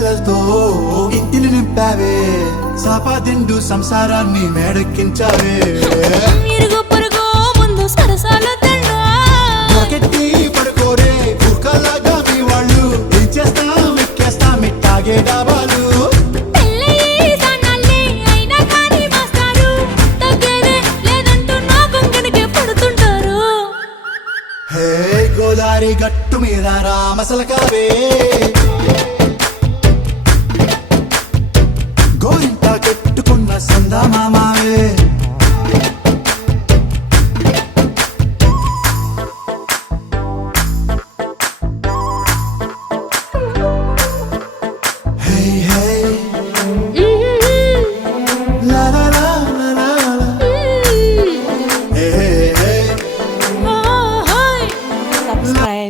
పిల్లలతో ఇంటిని నింపావే, సాపాదిండు సంసారాన్ని మేడెక్కించావే. ఇరుగు పొరుగు ముందు సరసాల దండ నాకెట్టి పడుకోరే కుక్కలాగా మీ వాళ్ళు, ఏం చేస్తాం ఎక్కేస్తాం ఇట్టాగే డాబాలు. పెళ్ళయి సన్నాళ్ళే అయినా కానీ మాస్తారు, తగ్గేదే లేదంటూ నా కొంగనికే పడుతుంటారు. హే గోదారి గట్టు మీద రామసలకావే, గోరింట కట్టుకున్న సందమామావే. Hey, hey, la la la la la la. Hey, hey, hey. Subscribe